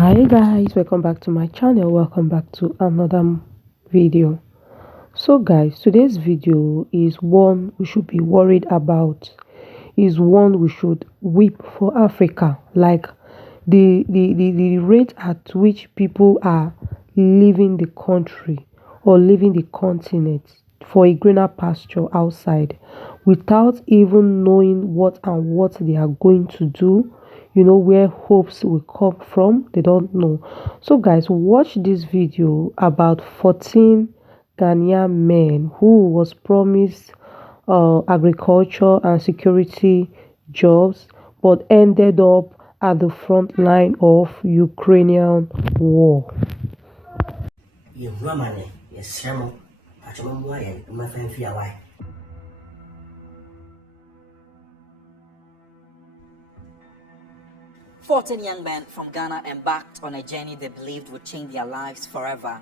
Hi guys, welcome back to my channel. Welcome back to another video. So guys, today's video is one we should be worried about, is one we should weep for Africa. Like the rate at which people are leaving the country or leaving the continent for a greener pasture outside without even knowing what they are going to do, where hopes will come from. They don't know. So guys, watch this video about 14 Ghanaian men who was promised agriculture and security jobs but ended up at the front line of Ukrainian war. 14 young men from Ghana embarked on a journey they believed would change their lives forever.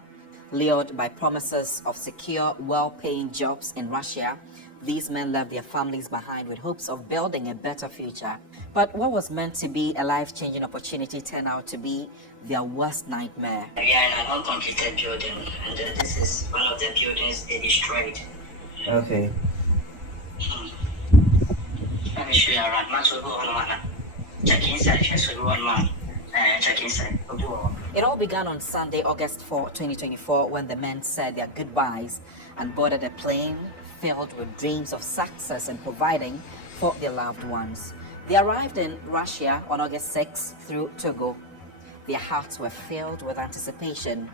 Lured by promises of secure, well-paying jobs in Russia, these men left their families behind with hopes of building a better future. But what was meant to be a life-changing opportunity turned out to be their worst nightmare. We are in an uncompleted building, and this is one of the buildings they destroyed. Okay. Let me show you around. Check inside, check inside. It all began on Sunday, August 4, 2024, when the men said their goodbyes and boarded a plane filled with dreams of success and providing for their loved ones. They arrived in Russia on August 6 through Togo. Their hearts were filled with anticipation,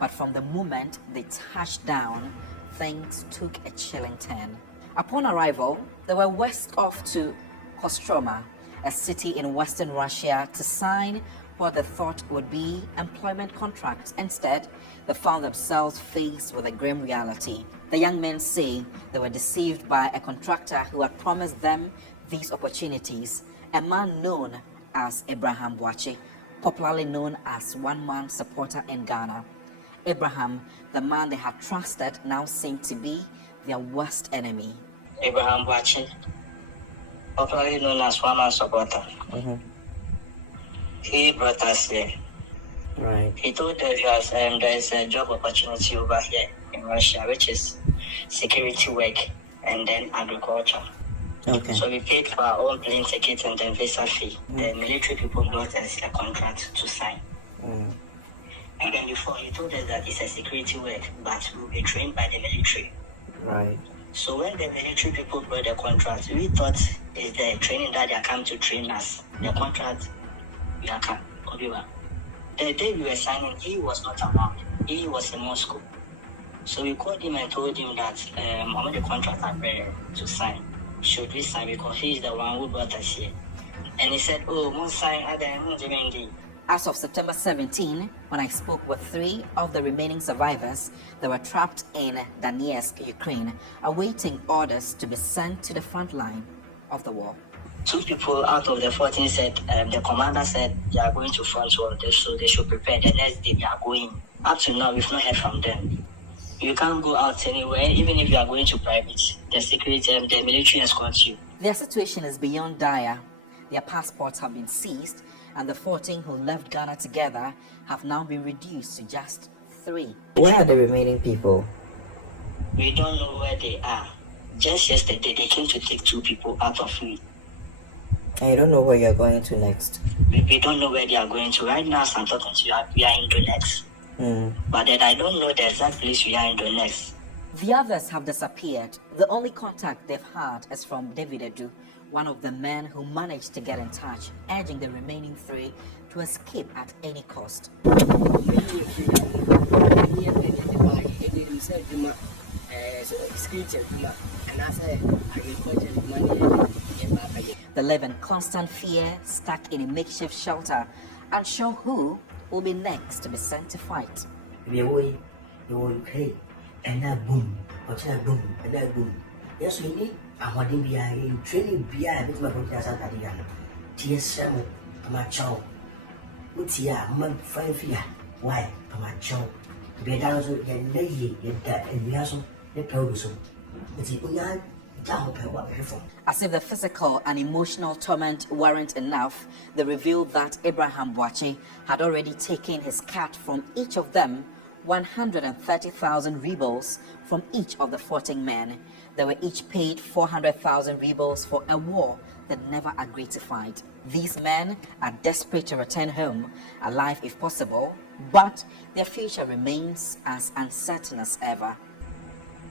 but from the moment they touched down, things took a chilling turn. Upon arrival, they were whisked off to Kostroma, a city in western Russia, to sign what they thought would be employment contracts. Instead, they found themselves faced with a grim reality. The young men say they were deceived by a contractor who had promised them these opportunities, a man known as Abraham Boache, popularly known as one-man supporter in Ghana. Abraham, the man they had trusted, now seemed to be their worst enemy. Abraham Boache, popularly known as one-man supporter. He brought us here. Right. He told us there is a job opportunity over here in Russia, which is security work and then agriculture. Okay. So we paid for our own plane ticket and then visa fee. The military people brought us a contract to sign. And then before, he told us that it's a security work, but we'll be trained by the military. Right. So when the military people brought the contract, we thought it's the training that they are come to train us. The contract, we are come. The day we were signing, he was not around. He was in Moscow. So we called him and told him that I'm the contract are ready to sign. Should we sign? Because he is the one who brought us here. And he said, oh, we'll sign. As of September 17, when I spoke with 3 of the remaining survivors, they were trapped in Donetsk, Ukraine, awaiting orders to be sent to the front line of the war. 2 people out of the 14 said, the commander said they are going to front war, so they should prepare. The next day they are going. Up to now, we've not heard from them. You can't go out anywhere, even if you are going to private. The security and the military escorts you. Their situation is beyond dire. Their passports have been seized, and the 14 who left Ghana together have now been reduced to just 3. Where are the remaining people? We don't know where they are. Just yesterday, they came to take 2 people out of me. And you don't know where you're going to next? We don't know where they are going to. Right now, as I'm talking to you, we are in Donetsk. But then I don't know the exact place we are in Donetsk. The others have disappeared. The only contact they've had is from David Edu, one of the men who managed to get in touch, urging the remaining 3 to escape at any cost. They live in constant fear, stuck in a makeshift shelter, unsure who will be next to be sent to fight. And that boom, what's that boom, and that boom. Yes, we need a wedding behind training behind with my brothers at the end. TSM, my child. What's ya, man, 5 feet? Why, my child? Be a thousand and lady, and we also the producer. It's the As if the physical and emotional torment weren't enough, they revealed that Abraham Boakye had already taken his cut from each of them, 130,000 rubles from each of the 14 men. They were each paid 400,000 rubles for a war they never agreed to fight. These men are desperate to return home, alive if possible, but their future remains as uncertain as ever.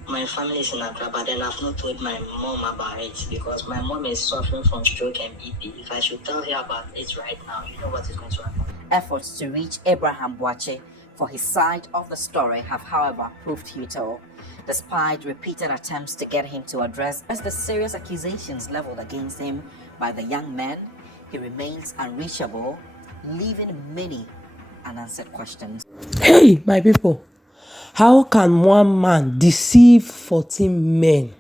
My family is in Accra, but then I've not told my mom about it because my mom is suffering from stroke and BP. If I should tell her about it right now, you know what is going to happen. Efforts to reach Abraham Boakye for his side of the story have, however, proved futile. Despite repeated attempts to get him to address the serious accusations leveled against him by the young man, he remains unreachable, leaving many unanswered questions. Hey, my people, how can one man deceive 14 men?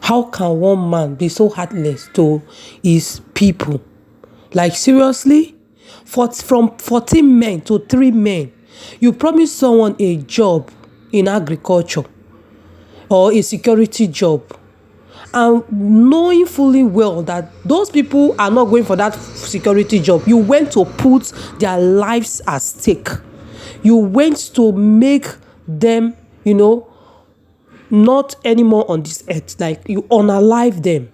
How can one man be so heartless to his people? Like, seriously? From 14 men to 3 men, you promise someone a job in agriculture or a security job, and knowing fully well that those people are not going for that security job, you went to put their lives at stake. You went to make them, not anymore on this earth. Like, you unalive them,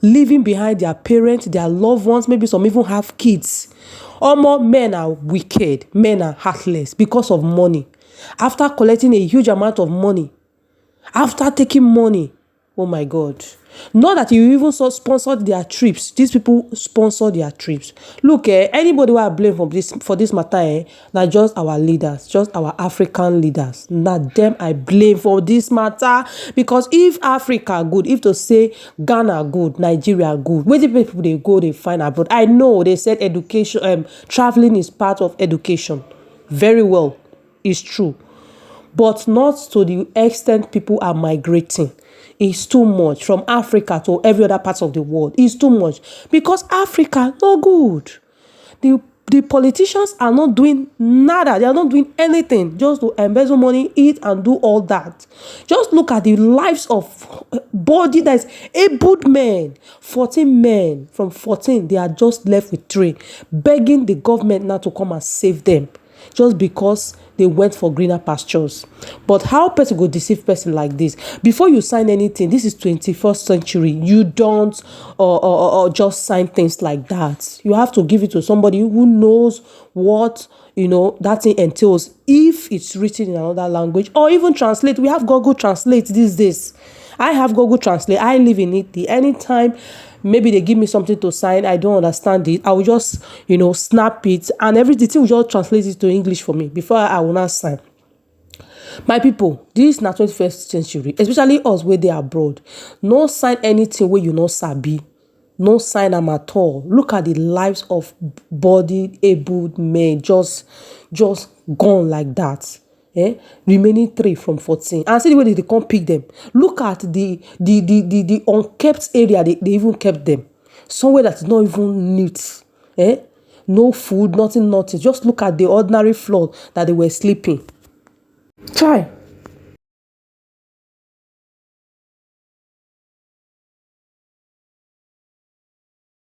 leaving behind their parents, their loved ones. Maybe some even have kids. Almost men are wicked, men are heartless because of money. After collecting a huge amount of money, after taking money, oh my God. Not that you even sponsored their trips. These people sponsor their trips. Look, anybody who I blame for this matter, not just our leaders, just our African leaders. Not them I blame for this matter. Because if Africa good, if to say Ghana good, Nigeria good, where the people they go, they find abroad. I know they said education, traveling is part of education. Very well, it's true. But not to the extent people are migrating. It's too much. From Africa to every other part of the world, it's too much. Because Africa, no good. The politicians are not doing nada. They are not doing anything. Just to embezzle money, eat and do all that. Just look at the lives of body that is able men. 14 men. From 14, they are just left with 3. Begging the government now to come and save them. Just because they went for greener pastures. But how person go deceive person like this? Before you sign anything, this is 21st century. You don't or just sign things like that. You have to give it to somebody who knows what that thing entails. If it's written in another language, or even translate. We have Google Translate these days. I have Google Translate. I live in Italy. Anytime maybe they give me something to sign, I don't understand it, I will just, snap it, and everything will just translate it to English for me before I will not sign. My people, this is not 21st century, especially us where they are abroad. No sign anything where you know sabi. No sign am at all. Look at the lives of body able men just gone like that. Remaining 3 from 14, and see the way they can't pick them. Look at the unkept area they even kept them somewhere that's not even neat. No food, nothing. Just look at the ordinary floor that they were sleeping. Try.